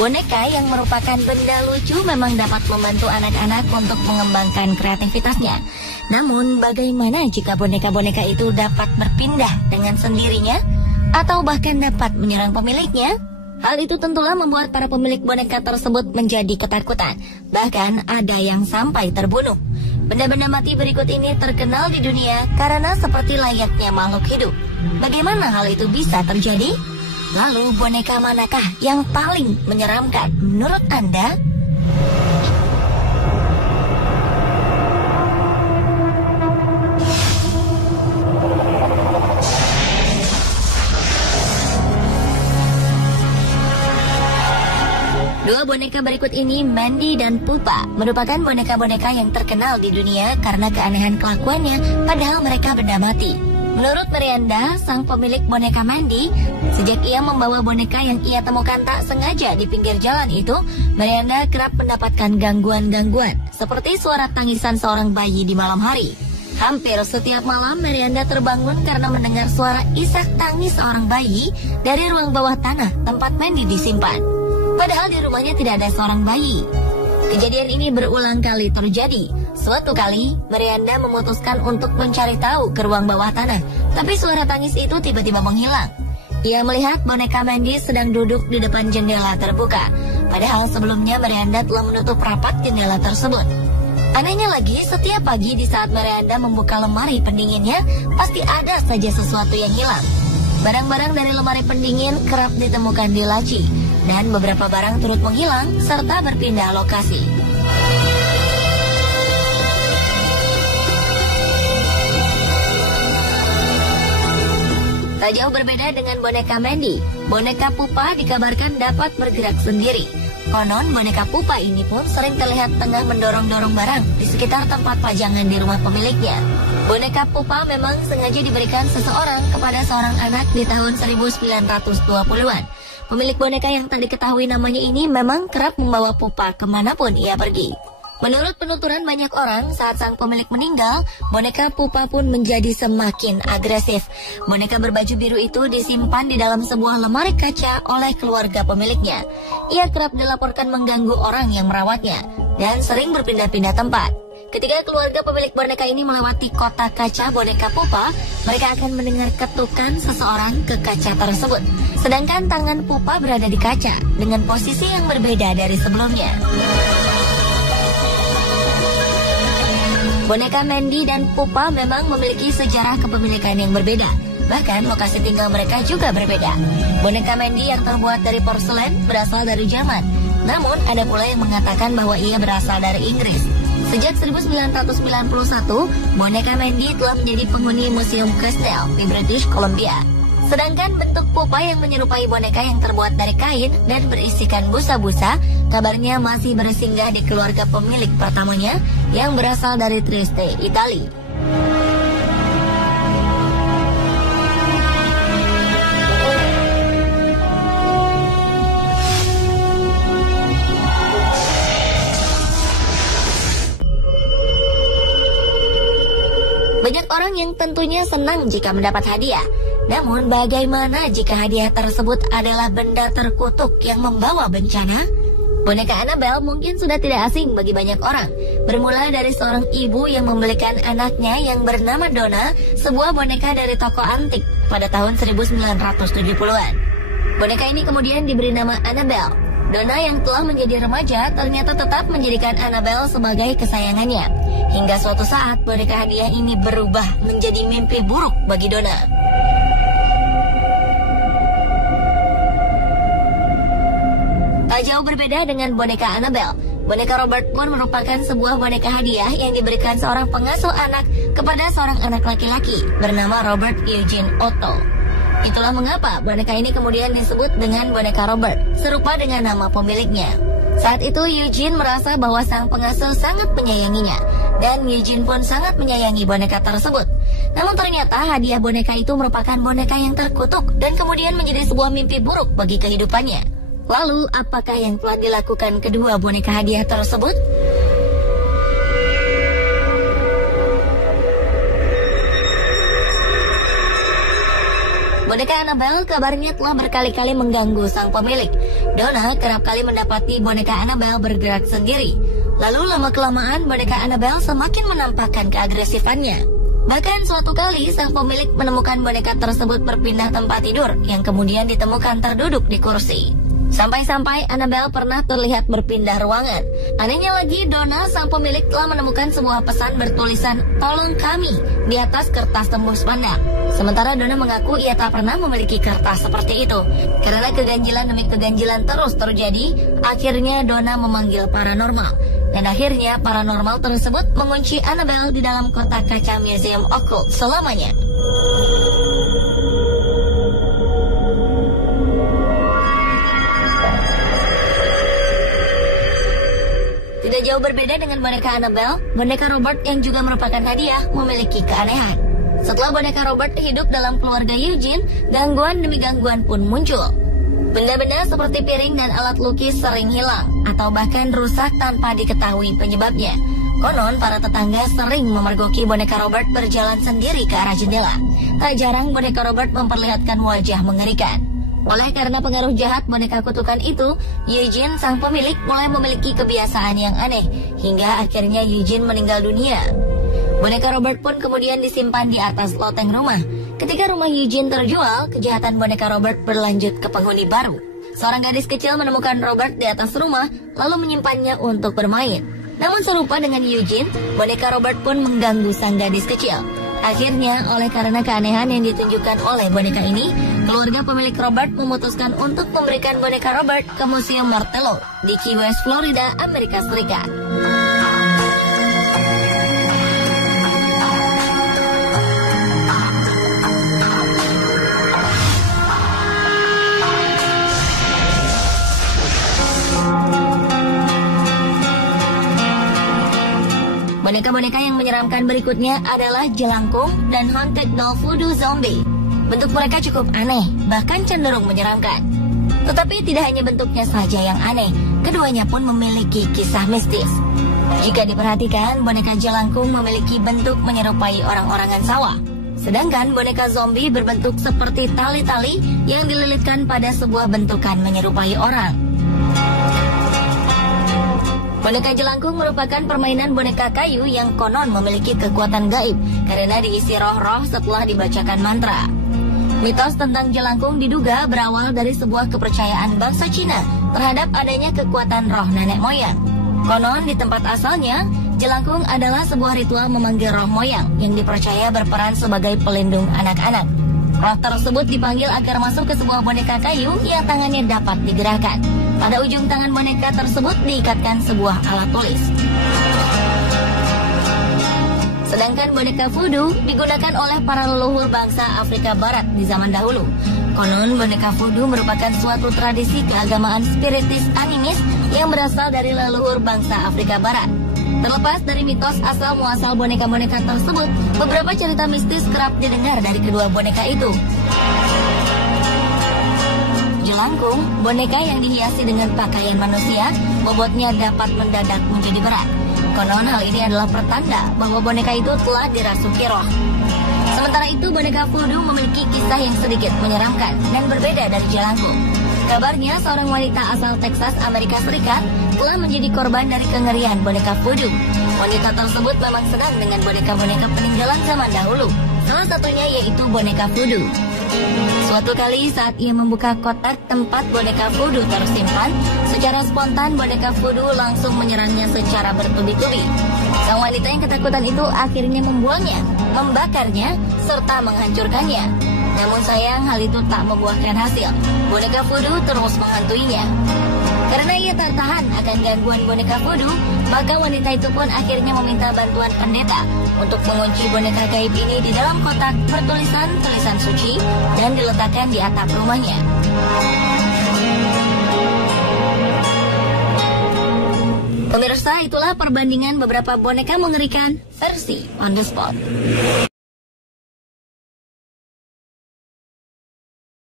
Boneka yang merupakan benda lucu memang dapat membantu anak-anak untuk mengembangkan kreativitasnya. Namun, bagaimana jika boneka-boneka itu dapat berpindah dengan sendirinya atau bahkan dapat menyerang pemiliknya? Hal itu tentulah membuat para pemilik boneka tersebut menjadi ketakutan. Bahkan ada yang sampai terbunuh. Benda-benda mati berikut ini terkenal di dunia karena seperti layaknya makhluk hidup. Bagaimana hal itu bisa terjadi? Lalu boneka manakah yang paling menyeramkan menurut Anda? Dua boneka berikut ini, Mandy dan Pupa, merupakan boneka-boneka yang terkenal di dunia karena keanehan kelakuannya, padahal mereka benda mati. Menurut Miranda, sang pemilik boneka Mandy, sejak ia membawa boneka yang ia temukan tak sengaja di pinggir jalan itu, Miranda kerap mendapatkan gangguan-gangguan, seperti suara tangisan seorang bayi di malam hari. Hampir setiap malam, Miranda terbangun karena mendengar suara isak tangis seorang bayi dari ruang bawah tanah tempat Mandy disimpan. Padahal di rumahnya tidak ada seorang bayi. Kejadian ini berulang kali terjadi. Suatu kali, Miranda memutuskan untuk mencari tahu ke ruang bawah tanah, tapi suara tangis itu tiba-tiba menghilang. Ia melihat boneka Mandy sedang duduk di depan jendela terbuka, padahal sebelumnya Miranda telah menutup rapat jendela tersebut. Anehnya lagi, setiap pagi di saat Miranda membuka lemari pendinginnya, pasti ada saja sesuatu yang hilang. Barang-barang dari lemari pendingin kerap ditemukan di laci, dan beberapa barang turut menghilang serta berpindah lokasi. Tak jauh berbeda dengan boneka Mandy, boneka Pupa dikabarkan dapat bergerak sendiri. Konon boneka Pupa ini pun sering terlihat tengah mendorong-dorong barang di sekitar tempat pajangan di rumah pemiliknya. Boneka Pupa memang sengaja diberikan seseorang kepada seorang anak di tahun 1920-an. Pemilik boneka yang tak diketahui namanya ini memang kerap membawa Pupa kemanapun ia pergi. Menurut penuturan banyak orang, saat sang pemilik meninggal, boneka Pupa pun menjadi semakin agresif. Boneka berbaju biru itu disimpan di dalam sebuah lemari kaca oleh keluarga pemiliknya. Ia kerap dilaporkan mengganggu orang yang merawatnya dan sering berpindah-pindah tempat. Ketika keluarga pemilik boneka ini melewati kotak kaca boneka Pupa, mereka akan mendengar ketukan seseorang ke kaca tersebut. Sedangkan tangan Pupa berada di kaca dengan posisi yang berbeda dari sebelumnya. Boneka Mandy dan Pupa memang memiliki sejarah kepemilikan yang berbeda. Bahkan lokasi tinggal mereka juga berbeda. Boneka Mandy yang terbuat dari porselen berasal dari Jerman. Namun ada pula yang mengatakan bahwa ia berasal dari Inggris. Sejak 1991, boneka Mandy telah menjadi penghuni Museum Castle di British Columbia. Sedangkan bentuk Pupa yang menyerupai boneka yang terbuat dari kain dan berisikan busa-busa, kabarnya masih bersinggah di keluarga pemilik pertamanya yang berasal dari Trieste, Italia. Banyak orang yang tentunya senang jika mendapat hadiah. Namun bagaimana jika hadiah tersebut adalah benda terkutuk yang membawa bencana? Boneka Annabelle mungkin sudah tidak asing bagi banyak orang. Bermula dari seorang ibu yang membelikan anaknya yang bernama Donna sebuah boneka dari toko antik pada tahun 1970-an. Boneka ini kemudian diberi nama Annabelle. Donna yang telah menjadi remaja ternyata tetap menjadikan Annabelle sebagai kesayangannya. Hingga suatu saat boneka hadiah ini berubah menjadi mimpi buruk bagi Donna. Tak jauh berbeda dengan boneka Annabelle, boneka Robert pun merupakan sebuah boneka hadiah yang diberikan seorang pengasuh anak kepada seorang anak laki-laki bernama Robert Eugene Otto. Itulah mengapa boneka ini kemudian disebut dengan boneka Robert, serupa dengan nama pemiliknya. Saat itu Eugene merasa bahwa sang pengasuh sangat menyayanginya, dan Eugene pun sangat menyayangi boneka tersebut. Namun ternyata hadiah boneka itu merupakan boneka yang terkutuk dan kemudian menjadi sebuah mimpi buruk bagi kehidupannya. Lalu, apakah yang telah dilakukan kedua boneka hadiah tersebut? Boneka Annabelle kabarnya telah berkali-kali mengganggu sang pemilik. Donna kerap kali mendapati boneka Annabelle bergerak sendiri. Lalu lama-kelamaan boneka Annabelle semakin menampakkan keagresifannya. Bahkan suatu kali sang pemilik menemukan boneka tersebut berpindah tempat tidur yang kemudian ditemukan terduduk di kursi. Sampai-sampai Annabelle pernah terlihat berpindah ruangan. Anehnya lagi, Donna, sang pemilik, telah menemukan sebuah pesan bertulisan "Tolong kami" di atas kertas tembus pandang. Sementara Donna mengaku ia tak pernah memiliki kertas seperti itu. Karena keganjilan demi keganjilan terus terjadi, akhirnya Donna memanggil paranormal. Dan akhirnya paranormal tersebut mengunci Annabelle di dalam kotak kaca Museum Occult selamanya. Tidak jauh berbeda dengan boneka Annabelle, boneka Robert yang juga merupakan hadiah memiliki keanehan. Setelah boneka Robert hidup dalam keluarga Eugene, gangguan demi gangguan pun muncul. Benda-benda seperti piring dan alat lukis sering hilang atau bahkan rusak tanpa diketahui penyebabnya. Konon, para tetangga sering memergoki boneka Robert berjalan sendiri ke arah jendela. Tak jarang boneka Robert memperlihatkan wajah mengerikan. Oleh karena pengaruh jahat boneka kutukan itu, Eugene, sang pemilik, mulai memiliki kebiasaan yang aneh, hingga akhirnya Eugene meninggal dunia. Boneka Robert pun kemudian disimpan di atas loteng rumah. Ketika rumah Eugene terjual, kejahatan boneka Robert berlanjut ke penghuni baru. Seorang gadis kecil menemukan Robert di atas rumah, lalu menyimpannya untuk bermain. Namun serupa dengan Eugene, boneka Robert pun mengganggu sang gadis kecil. Akhirnya, oleh karena keanehan yang ditunjukkan oleh boneka ini, keluarga pemilik Robert memutuskan untuk memberikan boneka Robert ke Museum Martello di Key West, Florida, Amerika Serikat. Boneka-boneka yang menyeramkan berikutnya adalah jelangkung dan haunted doll voodoo zombie. Bentuk mereka cukup aneh, bahkan cenderung menyeramkan. Tetapi tidak hanya bentuknya saja yang aneh, keduanya pun memiliki kisah mistis. Jika diperhatikan, boneka jelangkung memiliki bentuk menyerupai orang-orangan sawah. Sedangkan boneka zombie berbentuk seperti tali-tali yang dililitkan pada sebuah bentukan menyerupai orang. Boneka jelangkung merupakan permainan boneka kayu yang konon memiliki kekuatan gaib karena diisi roh-roh setelah dibacakan mantra. Mitos tentang jelangkung diduga berawal dari sebuah kepercayaan bangsa Cina terhadap adanya kekuatan roh nenek moyang. Konon di tempat asalnya, jelangkung adalah sebuah ritual memanggil roh moyang yang dipercaya berperan sebagai pelindung anak-anak. Roh tersebut dipanggil agar masuk ke sebuah boneka kayu yang tangannya dapat digerakkan. Pada ujung tangan boneka tersebut diikatkan sebuah alat tulis. Sedangkan boneka voodoo digunakan oleh para leluhur bangsa Afrika Barat di zaman dahulu. Konon boneka voodoo merupakan suatu tradisi keagamaan spiritis animis yang berasal dari leluhur bangsa Afrika Barat. Terlepas dari mitos asal-muasal boneka-boneka tersebut, beberapa cerita mistis kerap didengar dari kedua boneka itu. Jelangkung, boneka yang dihiasi dengan pakaian manusia, bobotnya dapat mendadak menjadi berat. Konon hal ini adalah pertanda bahwa boneka itu telah dirasuki roh. Sementara itu, boneka voodoo memiliki kisah yang sedikit menyeramkan dan berbeda dari jelangkung. Kabarnya, seorang wanita asal Texas, Amerika Serikat, telah menjadi korban dari kengerian boneka voodoo. Wanita tersebut memang senang dengan boneka-boneka peninggalan zaman dahulu. Salah satunya yaitu boneka voodoo. Suatu kali saat ia membuka kotak tempat boneka voodoo tersimpan, secara spontan boneka voodoo langsung menyerangnya secara bertubi-tubi. Sang wanita yang ketakutan itu akhirnya membuangnya, membakarnya, serta menghancurkannya. Namun sayang hal itu tak membuahkan hasil. Boneka voodoo terus menghantuinya. Karena ia tak tahan akan gangguan boneka voodoo, maka wanita itu pun akhirnya meminta bantuan pendeta untuk mengunci boneka gaib ini di dalam kotak bertulisan tulisan suci dan diletakkan di atap rumahnya. Pemirsa, itulah perbandingan beberapa boneka mengerikan versi On The Spot.